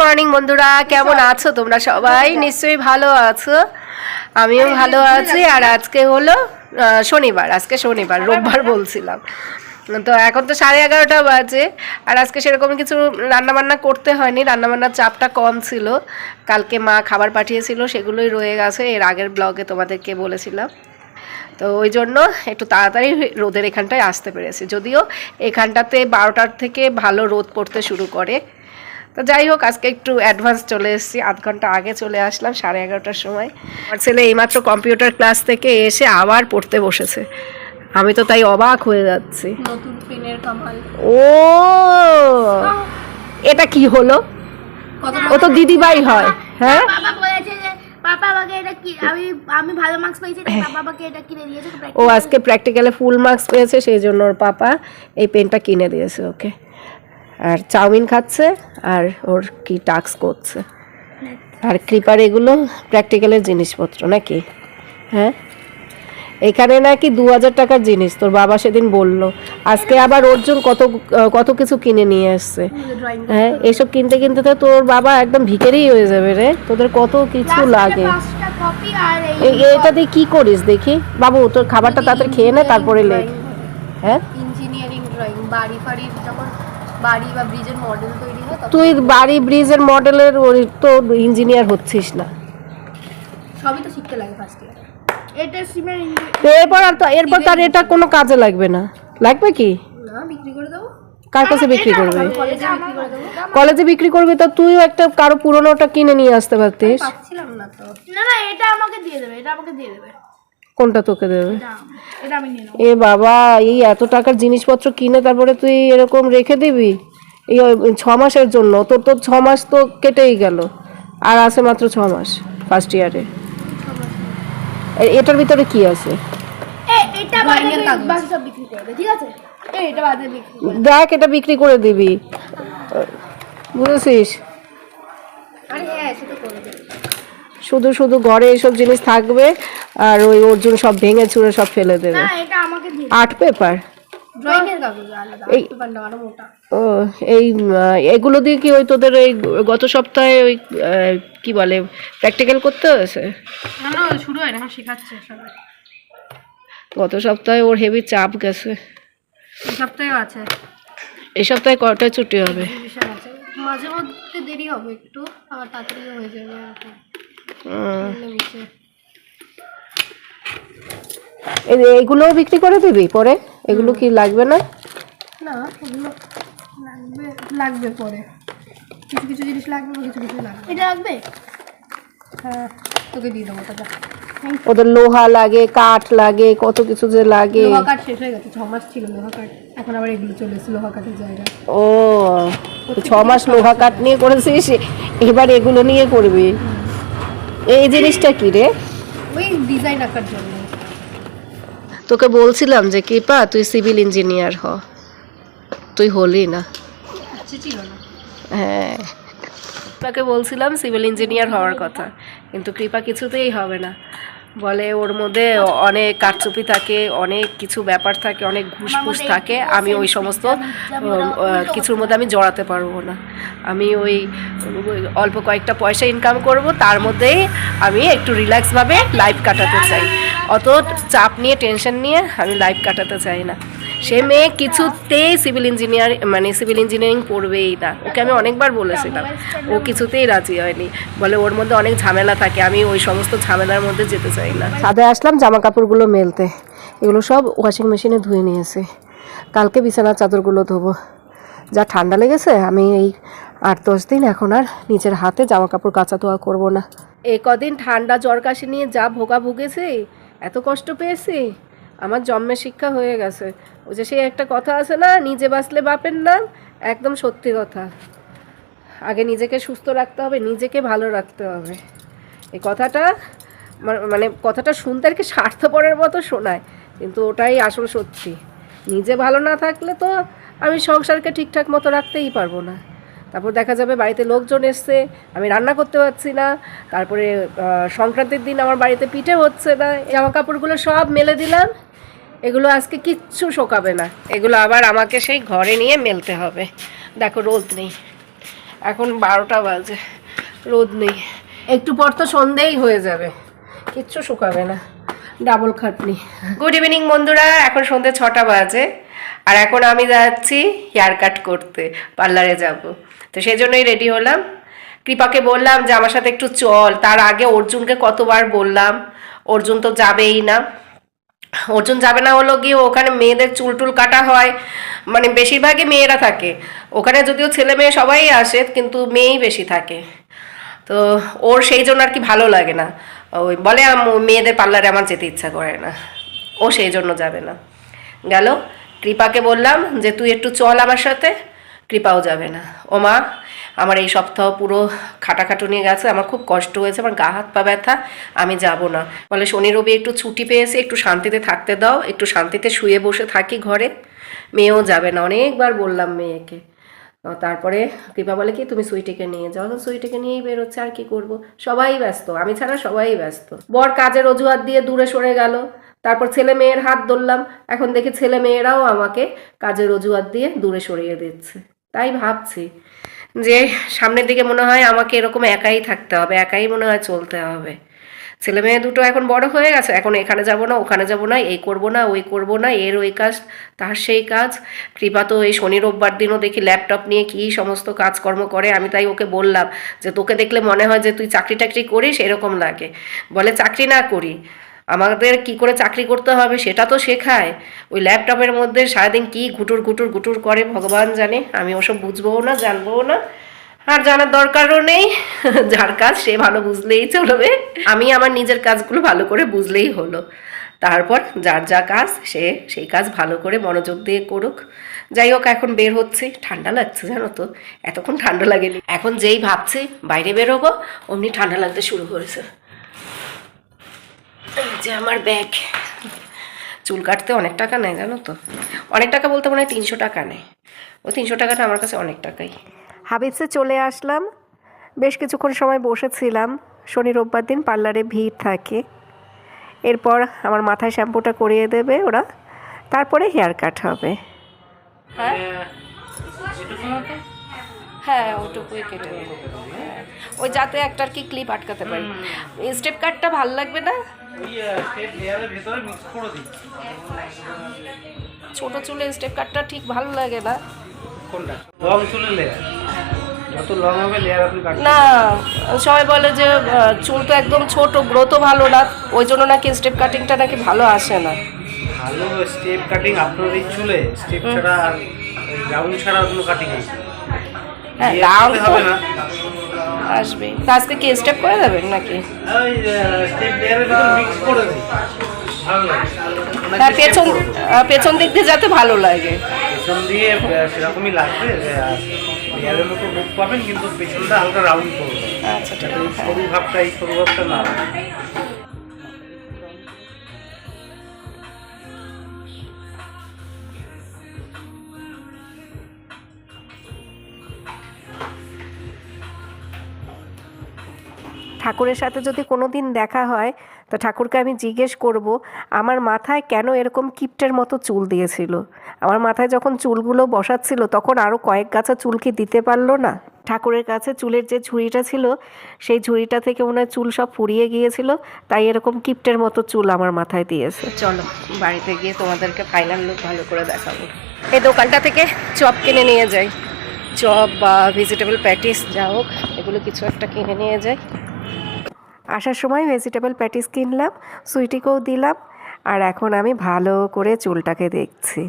Morning বন্ধুরা। কেমন আছো তোমরা সবাই? নিশ্চয়ই ভালো আছো। আমিও ভালো আছি। আর আজকে হলো শনিবার। আজকে শনিবার রোববার বলছিলাম। তো এখন তো সাড়ে এগারোটা বাজে। আর আজকে সেরকম কিছু রান্নাবান্না করতে হয়নি। রান্নাবান্নার চাপটা কম ছিল। কালকে মা খাবার পাঠিয়েছিল সেগুলোই রয়ে গেছে। এর আগের ব্লগে তোমাদেরকে বলেছিলাম। তো ওই জন্য একটু তাড়াতাড়ি রোদের এখানটায় আসতে পেরেছি। যদিও এখানটাতে বারোটার থেকে ভালো রোদ পড়তে শুরু করে। তো যাই হোক আজকে একটু অ্যাডভান্স চলে এসেছি। আধ ঘণ্টা আগে চলে আসলাম সাড়ে এগারোটার সময়। আমার ছেলে এইমাত্র কম্পিউটার ক্লাস থেকে এসে আবার পড়তে বসেছে। আমি তো তাই অবাক হয়ে যাচ্ছি। ও! এটা কি হলো? ও তো দিদিভাই হয় হ্যাঁ? ও আজকে প্র্যাকটিক্যালে ফুল মার্কস পেয়েছে সেই জন্য ওর পাপা এই পেনটা কিনে দিয়েছে ওকে আর চাউমিন খাচ্ছে আর ওর কি টাস্ক করছে। আর কৃপার এগুলো প্র্যাকটিক্যালের জিনিসপত্র নাকি? হ্যাঁ? এখানে নাকি দু হাজার টাকার জিনিস তোর বাবা সেদিন বলল আজকে আবার অর্জুন কত কত কিছু কিনে নিয়ে ড্রয়িং হ্যাঁ এসব কিনতে কিনতে তো তোর বাবা একদম ভিখারি হয়ে যাবে রে। তোদের কত কিছু লাগে। এটা দিয়ে কি করিস দেখি। বাবু তোর খাবারটা তাড়াতাড়ি খেয়ে নে তারপরে লেখ হ্যাঁ? ইঞ্জিনিয়ারিং ড্রয়িং বাড়ি ফাড়ির যখন বাড়ি বা ব্রিজের মডেল তৈরি হয় তুই বাড়ি ব্রিজের মডেলের ওই তো ইঞ্জিনিয়ার হচ্ছিস না। সবই তো শিখতে লাগে ফার্স্ট ইয়ার এটা সিমের তো এরপর আর তো এরপর তার এটা কোনো কাজে লাগবে না। লাগবে কি? না বিক্রি করে দেবো। কার কাছে বিক্রি করবে? কলেজে বিক্রি করবি তো তুইও একটা কারও পুরোনোটা কিনে নিয়ে আসতে পারতিস। পাচ্ছিলাম না তো। না না এটা আমাকে দিয়ে দেবে এটা আমাকে দিয়ে দেবে। কোনটা তোকে দেবে? এ বাবা এই এত টাকার জিনিসপত্র কিনে তারপরে তুই এরকম রেখে দিবি? এই ছ মাসের জন্য। তোর তো ছ মাস তো কেটেই গেল। আর আছে মাত্র ছ মাস ফার্স্ট ইয়ারে এটার ভিতরে কি আছে। দেখ এটা বিক্রি করে দিবি। বুঝেছিস? শুধু শুধু ঘরে এইসব জিনিস থাকবে আর ওই অর্জুন সব ভেঙে চুরে সব ফেলে দেবে। Art paper? এই- ও এই এগুলো দিয়ে কি ওই তোদের ওই গত সপ্তাহে ওই কি বলে প্র্যাকটিক্যাল করতে হয়েছে? না না শুরু হয় না শেখাচ্ছে সবাই। গত সপ্তাহে ওর হেভি চাপ গেছে। এই আছে। এই সপ্তাহে কটায় ছুটি হবে? মাঝে মধ্যে দেরি হবে একটু আবার তাড়াতাড়ি হয়ে যাবে এইগুলোও বিক্রি করে দিবি পরে? এগুলো কি লাগবে না? না ওগুলো লাগবে লাগবে পরে। কিছু কিছু জিনিস লাগবে কিছু কিছু লাগবে এটা রাখবে হ্যাঁ তোকে দিয়ে দেবো টাকা ওদের লোহা লাগে কাঠ লাগে কত কিছু যে লাগে। লোহা কাঠ শেষ হয়ে গেছে ছ মাস ছিল লোহা কাঠ। এখন আবার এগুলো চলে এসেছে লোহা কাঠের জায়গায় ও ছ মাস লোহা কাঠ নিয়ে করেছিস? এবার এগুলো নিয়ে করবি। এই জিনিসটা কি রে? ওই ডিজাইন আঁকার জন্য। তোকে বলছিলাম যে কৃপা তুই সিভিল ইঞ্জিনিয়ার হ। তুই হলি না। না। হ্যাঁ। তাকে বলছিলাম সিভিল ইঞ্জিনিয়ার হওয়ার কথা। কিন্তু কৃপা কিছুতেই হবে না। বলে ওর মধ্যে অনেক কারচুপি থাকে অনেক কিছু ব্যাপার থাকে অনেক ঘুষফুস থাকে। আমি ওই সমস্ত কিছুর মধ্যে আমি জড়াতে পারব না। আমি ওই ওই অল্প কয়েকটা পয়সা ইনকাম করব তার মধ্যেই আমি একটু রিল্যাক্সভাবে লাইফ কাটাতে চাই। অত চাপ নিয়ে টেনশন নিয়ে আমি লাইফ কাটাতে চাই না। সে মেয়ে কিছুতেই সিভিল ইঞ্জিনিয়ার মানে সিভিল ইঞ্জিনিয়ারিং পড়বেই না। ওকে আমি অনেকবার বলেছিলাম ও কিছুতেই রাজি হয়নি। বলে ওর মধ্যে অনেক ঝামেলা থাকে। আমি ওই সমস্ত ঝামেলার মধ্যে যেতে চাই না। ছাদে আসলাম জামা কাপড়গুলো মেলতে। এগুলো সব ওয়াশিং মেশিনে ধুয়ে নিয়েছে। কালকে বিছানার চাদরগুলো ধোবো। যা ঠান্ডা লেগেছে আমি এই আট দশ দিন এখন আর নিজের হাতে জামা কাপড় কাচা ধোয়া করব না। এই কদিন ঠান্ডা জ্বর কাশি নিয়ে যা ভোগা ভুগেছি এত কষ্ট পেয়েছি। আমার জন্মের শিক্ষা হয়ে গেছে। ওই যে সেই একটা কথা আছে না, নিজে বাঁচলে বাপের নাম, একদম সত্যি কথা। আগে নিজেকে সুস্থ রাখতে হবে, নিজেকে ভালো রাখতে হবে। এই কথাটা মানে কথাটা শুনতে আর কি স্বার্থপরের মতো শোনায়, কিন্তু ওটাই আসল সত্যি। নিজে ভালো না থাকলে তো আমি সংসারকে ঠিকঠাক মতো রাখতেই পারব না। তারপর দেখা যাবে বাড়িতে লোকজন এসছে, আমি রান্না করতে পারছি না, তারপরে সংক্রান্তির দিন আমার বাড়িতে পিঠে হচ্ছে না জামা কাপড়গুলো সব মেলে দিলাম এগুলো আজকে কিচ্ছু শোকাবে না। এগুলো আবার আমাকে সেই ঘরে নিয়ে মেলতে হবে। দেখো, রোদ নেই। এখন বারোটা বাজে। রোদ নেই। একটু পর তো সন্ধেই হয়ে যাবে। কিচ্ছু শুকাবে না। ডাবল খাটনি। গুড ইভিনিং বন্ধুরা। এখন সন্ধে ছটা বাজে। আর এখন আমি যাচ্ছি হেয়ার কাট করতে। পার্লারে যাব। তো সেই জন্যই রেডি হলাম। কৃপাকে বললাম যে, আমার সাথে একটু চল। তার আগে অর্জুনকে কতবার বললাম। অর্জুন তো যাবেই না। অর্জুন যাবে না হলো গিয়ে ওখানে মেয়েদের চুল টুল কাটা হয়। মানে বেশিরভাগই মেয়েরা থাকে। ওখানে যদিও ছেলে মেয়ে সবাই আসে, কিন্তু মেয়েই বেশি থাকে। তো ওর সেই জন্য আর কি ভালো লাগে না। ওই বলে মেয়েদের পার্লারে আমার যেতে ইচ্ছা করে না। ও সেই জন্য যাবে না। গেল। কৃপাকে বললাম যে, তুই একটু চল আমার সাথে। কৃপাও যাবে না। ও মা আমার এই সপ্তাহ পুরো খাটাখাটু নিয়ে গেছে, আমার খুব কষ্ট হয়েছে, আমার গা হাত পা ব্যথা, আমি যাব না। বলে, শনি রবি একটু ছুটি পেয়েছে, একটু শান্তিতে থাকতে দাও, একটু শান্তিতে শুয়ে বসে থাকি ঘরে। মেয়েও যাবে না, অনেকবার বললাম মেয়েকে। তারপরে কৃপা বলে, কি তুমি সুইটিকে নিয়ে যাও? তো সুইটিকে নিয়েই বেরোচ্ছে, আর কি করব? সবাই ব্যস্ত, আমি ছাড়া সবাই ব্যস্ত। বর কাজের অজুহাত দিয়ে দূরে সরে গেল। তারপর ছেলে মেয়ের হাত ধরলাম, এখন দেখি ছেলে মেয়েরাও আমাকে কাজের অজুহাত দিয়ে দূরে সরিয়ে দিচ্ছে। তাই ভাবছি। যে সামনের দিকে মনে হয় আমাকে এরকম একাই থাকতে হবে, একাই মনে হয় চলতে হবে। ছেলে মেয়ে দুটো এখন বড় হয়ে গেছে, এখন এখানে যাব না, ওখানে যাব না, এই করব না, ওই করব না, এর ওই কাজ, তার সেই কাজ। কৃপা তো এই শনি রোববার দিনও দেখি ল্যাপটপ নিয়ে কী সমস্ত কাজকর্ম করে, আমি তাই ওকে বললাম যে তোকে দেখলে মনে হয় যে তুই চাকরি টাকরি করিস, এরকম লাগে। বলে চাকরি না করি। আমাদের কি করে চাকরি করতে হবে সেটা তো শেখায়। ওই ল্যাপটপের মধ্যে সারাদিন কি ঘুটুর ঘুটুর ঘুটুর করে ভগবান জানে। আমি ওসব বুঝবও না, জানবও না। আর জানার দরকারও নেই। যার কাজ সে ভালো বুঝলেই চলবে। আমি আমার নিজের কাজগুলো ভালো করে বুঝলেই হলো। তারপর যার যা কাজ সে সেই কাজ ভালো করে মনোযোগ দিয়ে করুক। যাই হোক, এখন বের হচ্ছে। ঠান্ডা লাগছে জানো তো? এতক্ষণ ঠান্ডা লাগেনি। এখন যেই ভাবছি বাইরে বেরোবো, অমনি ঠান্ডা লাগতে শুরু করেছে। এই যে আমার ব্যাগ চুল কাটতে অনেক টাকা নেয় জানো তো? অনেক টাকা বলতে মনে হয় তিনশো টাকা নেয়। ও তিনশো টাকাটা আমার কাছে অনেক টাকাই। হাবিবসে চলে আসলাম। বেশ কিছুক্ষণ সময় বসেছিলাম। শনি রোববার দিন পার্লারে ভিড় থাকে। এরপর আমার মাথায় শ্যাম্পুটা করিয়ে দেবে ওরা। তারপরে হেয়ার কাট হবে। হ্যাঁ। হ্যাঁ ওটুকুই কেটে হ্যাঁ। ওই যাতে একটা আর কি ক্লিপ আটকাতে পারি। স্টেপ কাটটা ভালো লাগবে না? ছোট চুলে স্টেপ কাটটা ঠিক ভালো লাগে না। লং চুলের লেয়ার যত লং হবে লেয়ার আপনি না সবাই বলে যে চুল তো একদম ছোট গ্রোথও ভালো না। ওই জন্য নাকি স্টেপ কাটিংটা নাকি ভালো আসে না। ভালো স্টেপ কাটিং আপনার এই চুলে। স্টেপ ছাড়া আর রাউন্ড ছাড়া কোনো কাটিং হ্যাঁ না। আসবে। তা আজকে কি স্টেপ করে দেবেন নাকি? হ্যাঁ পেছন পেছন দিক দিয়ে যাতে ভালো লাগে। পেছন দিয়ে সেরকমই লাগবে লেয়ারের মতো মুখ পাবেন কিন্তু পেছনটা হালকা রাউন্ড করবে। আচ্ছা সরু ভাবটা এই সরু ভাবটা না। ঠাকুরের সাথে যদি কোনো দিন দেখা হয়, তো ঠাকুরকে আমি জিজ্ঞেস করব, আমার মাথায় কেন এরকম কিপটের মতো চুল দিয়েছিল? আমার মাথায় যখন চুলগুলো বসাচ্ছিল, তখন আরও কয়েক গাছা চুল কি দিতে পারল না? ঠাকুরের কাছে চুলের যে ঝুড়িটা ছিল, সেই ঝুড়িটা থেকে হয় চুল সব ফুরিয়ে গিয়েছিল, তাই এরকম কিপটের মতো চুল আমার মাথায় দিয়েছে। চলো, বাড়িতে গিয়ে তোমাদেরকে ফাইনাল লুক ভালো করে দেখাবো। এই দোকানটা থেকে চপ কিনে নিয়ে যাই। চপ বা ভেজিটেবল প্যাটিস যা হোক, এগুলো কিছু একটা কিনে নিয়ে যাই। আসার সময় ভেজিটেবল প্যাটিস কিনলাম সুইটিকেও দিলাম, আর এখন আমি ভালো করে চুলটাকে দেখছি।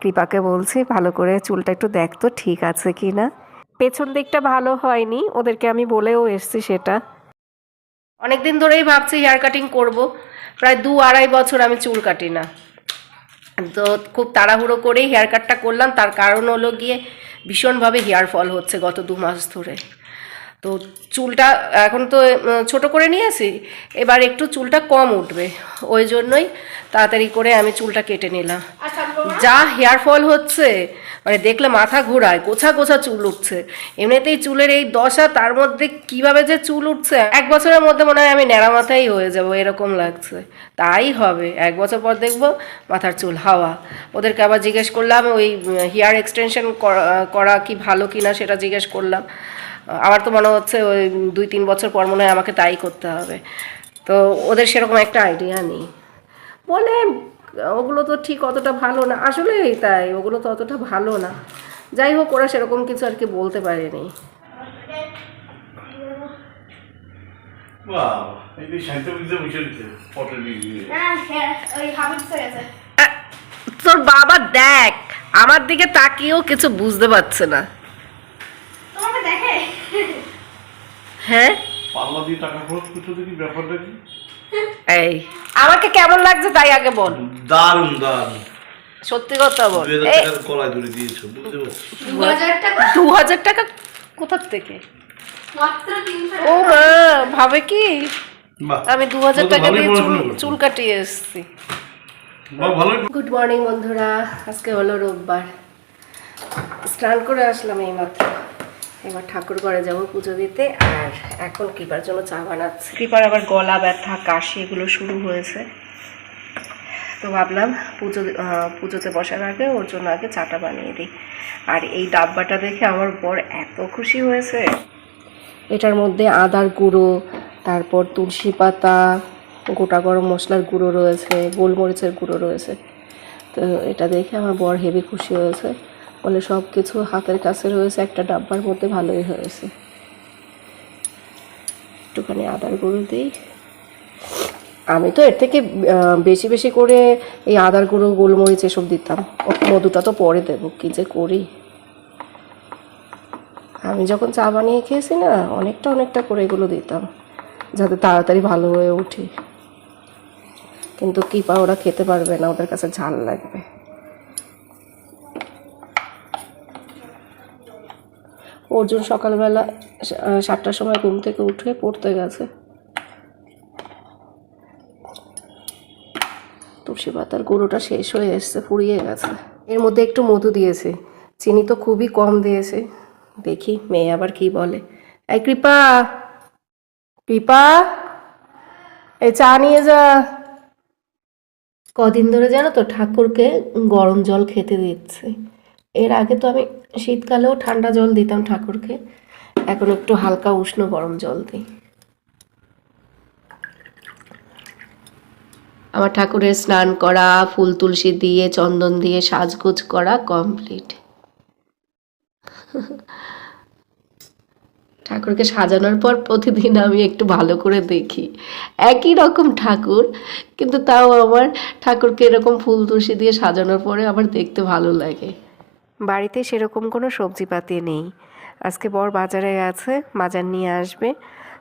কৃপাকে বলছি ভালো করে চুলটা একটু দেখ তো ঠিক আছে কি না পেছন দিকটা ভালো হয়নি, ওদেরকে আমি বলেও এসছি সেটা। অনেক দিন ধরেই ভাবছি হেয়ার কাটিং করব, প্রায় দু আড়াই বছর আমি চুল কাটি না। তো খুব তাড়াহুড়ো করেই হেয়ার কাটটা করলাম, তার কারণ হলো গিয়ে ভীষণভাবে হেয়ার ফল হচ্ছে গত দু মাস ধরে। তো চুলটা এখন তো ছোট করে নিয়েছি এবার একটু চুলটা কম উঠবে। ওই জন্যই তাড়াতাড়ি করে আমি চুলটা কেটে নিলাম। যা হেয়ার ফল হচ্ছে মানে দেখলে মাথা ঘোরায় গোছা গোছা চুল উঠছে। এমনিতেই চুলের এই দশা তার মধ্যে কীভাবে যে চুল উঠছে এক বছরের মধ্যে মনে হয় আমি ন্যাড়া মাথাই হয়ে যাব এরকম লাগছে। তাই হবে এক বছর পর দেখব মাথার চুল হাওয়া। ওদেরকে আবার জিজ্ঞেস করলাম ওই হেয়ার এক্সটেনশন করা কি ভালো কি না সেটা জিজ্ঞেস করলাম। আমার তো মনে হচ্ছে ওই দুই তিন বছর পর মনে হয় আমাকে তাই করতে হবে। তো ওদের সেরকম একটা আইডিয়া নেই। বলে ওগুলো তো ঠিক অতটা ভালো না। আসলেই তাই ওগুলো তো অতটা ভালো না। যাই হোক ওরা সেরকম কিছু আর কি বলতে পারেনি। হ্যাঁ হ্যাঁ তোর বাবা দেখ আমার দিকে তাকিয়েও কিছু বুঝতে পারছে না তোমাকে দেখে হ্যাঁ? পাল্লা দিয়ে টাকা খরচ করছ দেখি ব্যাপারটা কি? এই আমাকে কেমন লাগছে তাই আগে বল। দারুণ দারুণ। সত্যি কথা বল। এই ধরে দিয়েছ বুঝতে পারছ? দু হাজার টাকা? থেকে? ও মা ভাবে কি? আমি দু হাজার টাকা দিয়ে চুল চুল কাটিয়ে এসেছি। গুড মর্নিং বন্ধুরা আজকে হলো রোববার। স্নান করে আসলাম এইমাত্র এবার ঠাকুর ঘরে যাব পুজো দিতে, আর এখন কৃপার জন্য চা বানাচ্ছি। কৃপার আবার গলা ব্যথা, কাশি, এগুলো শুরু হয়েছে। তো ভাবলাম পুজো পুজোতে বসার আগে ওর জন্য আগে চাটা বানিয়ে দিই। আর এই ডাব্বাটা দেখে আমার বর এত খুশি হয়েছে। এটার মধ্যে আদার গুঁড়ো, তারপর তুলসী পাতা, গোটা গরম মশলার গুঁড়ো রয়েছে, গোলমরিচের গুঁড়ো রয়েছে। তো এটা দেখে আমার বর হেভি খুশি হয়েছে। বলে সব কিছু হাতের কাছে রয়েছে, একটা ডাব্বার মধ্যে ভালোই হয়েছে। একটুখানি আদার গুঁড়ো দিই। আমি তো এর থেকে বেশি বেশি করে এই আদার গুঁড়ো, গোলমরিচ এসব দিতাম। মধুটা তো পরে দেবো, কী যে করি। আমি যখন চা বানিয়ে খেয়েছি না, অনেকটা অনেকটা করে এগুলো দিতাম, যাতে তাড়াতাড়ি ভালো হয়ে উঠি। কিন্তু কিপা ওরা খেতে পারবে না, ওদের কাছে ঝাল লাগবে। অর্জুন সকালবেলা সাতটার সময় ঘুম থেকে উঠে পড়তে গেছে। তুলসী পাতার গুঁড়োটা শেষ হয়ে এসছে, ফুরিয়ে গেছে। এর মধ্যে একটু মধু দিয়েছে। চিনি তো খুবই কম দিয়েছে। দেখি, মেয়ে আবার কি বলে। এই কৃপা কৃপা, এই চা নিয়ে যা। কদিন ধরে জানো তো ঠাকুরকে গরম জল খেতে দিচ্ছে। এর আগে তো আমি শীতকালেও ঠান্ডা জল দিতাম ঠাকুরকে। এখন একটু হালকা উষ্ণ গরম জল দিই। আমার ঠাকুরের স্নান করা, ফুল তুলসী দিয়ে, চন্দন দিয়ে সাজগোজ করা কমপ্লিট ঠাকুরকে সাজানোর পর প্রতিদিন আমি একটু ভালো করে দেখি। একই রকম ঠাকুর, কিন্তু তাও আমার ঠাকুরকে এরকম ফুল তুলসী দিয়ে সাজানোর পরে আমার দেখতে ভালো লাগে। বাড়িতে সেরকম কোনো সবজিপাতি নেই। আজকে বর বাজারে গেছে বাজার নিয়ে আসবে।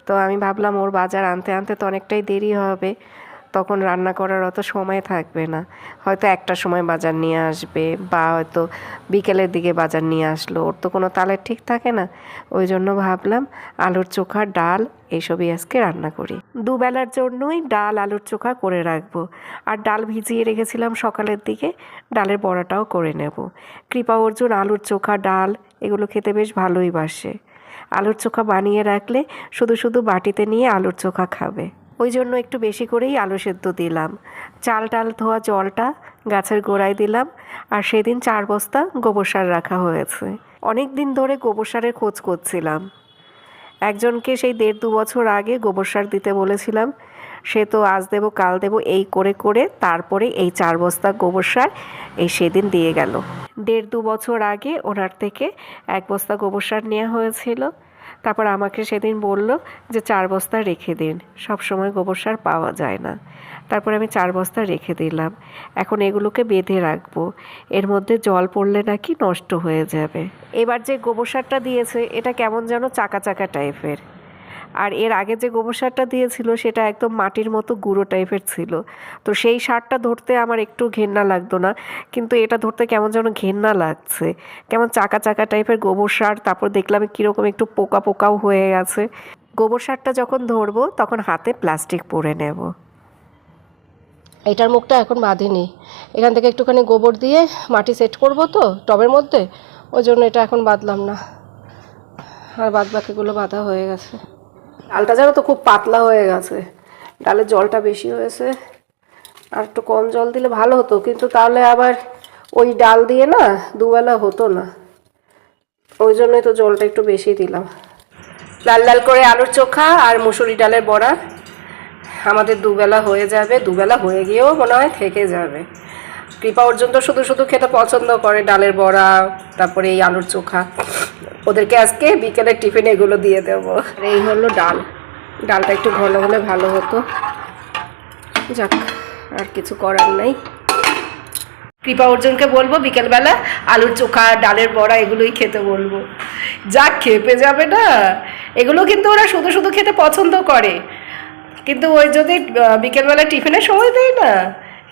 তো আমি ভাবলাম ওর বাজার আনতে আনতে তো অনেকটাই দেরি হবে। তখন রান্না করার অত সময় থাকবে না। হয়তো একটা সময় বাজার নিয়ে আসবে বা হয়তো বিকেলের দিকে বাজার নিয়ে আসলো, ওর তো কোনো তালের ঠিক থাকে না। ওই জন্য ভাবলাম আলুর চোখা, ডাল এইসবই আজকে রান্না করি। দুবেলার জন্যই ডাল, আলুর চোখা করে রাখব। আর ডাল ভিজিয়ে রেখেছিলাম সকালের দিকে, ডালের বড়াটাও করে নেব। কৃপা অর্জুন আলুর চোখা, ডাল এগুলো খেতে বেশ ভালোই বাসে। আলুর চোখা বানিয়ে রাখলে শুধু শুধু বাটিতে নিয়ে আলুর চোখা খাবে। ওই জন্য একটু বেশি করেই আলু সেদ্ধ দিলাম। চাল টাল ধোয়া জলটা গাছের গোড়ায় দিলাম আর সেদিন চার বস্তা গোবর সার রাখা হয়েছে। অনেক দিন ধরে গোবর সারের খোঁজ করছিলাম। একজনকে সেই দেড় দু বছর আগে গোবর সার দিতে বলেছিলাম, সে তো আজ দেবো, কাল দেবো, এই করে করে তারপরে এই চার বস্তা গোবর সার এই সেদিন দিয়ে গেল। দেড় দু বছর আগে ওনার থেকে এক বস্তা গোবর সার নেওয়া হয়েছিল। তারপর আমাকে সেদিন বলল যে চার বস্তা রেখে দিন, সব সময় গোবর সার পাওয়া যায় না। তারপর আমি চার বস্তা রেখে দিলাম। এখন এগুলোকে বেঁধে রাখব। এর মধ্যে জল পড়লে নাকি নষ্ট হয়ে যাবে। এবার যে গোবর সারটা দিয়েছে, এটা কেমন যেন চাকা চাকা টাইপের আর এর আগে যে গোবর সারটা দিয়েছিল, সেটা একদম মাটির মতো গুঁড়ো টাইপের ছিল। তো সেই সারটা ধরতে আমার একটু ঘেন্না লাগতো না, কিন্তু এটা ধরতে কেমন যেন ঘেন্না লাগছে। কেমন চাকা চাকা টাইপের গোবর সার, তারপর দেখলাম কীরকম একটু পোকা পোকাও হয়ে গেছে গোবর সারটা যখন ধরবো, তখন হাতে প্লাস্টিক পরে নেব। এটার মুখটা এখন বাঁধিনি। এখান থেকে একটুখানি গোবর দিয়ে মাটি সেট করব তো, টবের মধ্যে। ওই জন্য এটা এখন বাঁধলাম না। আর বাদ বাকিগুলো বাঁধা হয়ে গেছে। ডালটা যেন তো খুব পাতলা হয়ে গেছে। ডালের জলটা বেশি হয়েছে। আর একটু কম জল দিলে ভালো হতো, কিন্তু তাহলে আবার ওই ডাল দিয়ে না দুবেলা হতো না। ওই জন্যই তো জলটা একটু বেশি দিলাম। লাল লাল করে আলুর চোখা আর মুসুরি ডালের বড়া। আমাদের দুবেলা হয়ে যাবে, দুবেলা হয়ে গিয়েও মনে হয় থেকে যাবে। কৃপা অর্জুন তো শুধু শুধু খেতে পছন্দ করে ডালের বড়া, তারপরে এই আলুর চোখা। ওদেরকে আজকে বিকেলের টিফিন এগুলো দিয়ে দেবো। এই হলো ডাল। ডালটা একটু ঘন হলে ভালো হতো। যাক, আর কিছু করার নেই। কৃপা অর্জুনকে বলব, বিকেলবেলা আলুর চোখা, ডালের বড়া এগুলোই খেতে বলব। যা খেপে যাবে না। এগুলো কিন্তু ওরা শুধু শুধু খেতে পছন্দ করে। কিন্তু ওই যদি বিকেলবেলা টিফিনের সময় দেয় না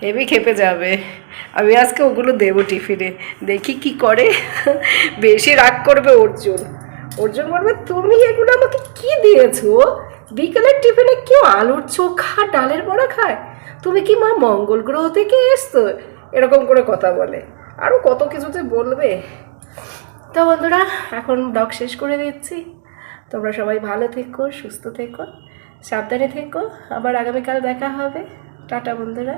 হেভি খেপে যাবে। আমি আজকে ওগুলো দেবো টিফিনে। দেখি কি করে। বেশি রাগ করবে অর্জুন। অর্জুন বলবে, তুমি এগুলো আমাকে কি দিয়েছ? বিকেলের টিফিনে কেউ আলুর চোখা, ডালের বড়া খায়? তুমি কি মা মঙ্গল গ্রহ থেকে এসছো? এরকম করে কথা বলে। আরও কত কিছুতে বলবে। তো বন্ধুরা, এখন ব্লগ শেষ করে দিচ্ছি। তোমরা সবাই ভালো থেকো, সুস্থ থেকো, সাবধানে থেকো। আবার আগামীকাল দেখা হবে। টাটা বন্ধুরা।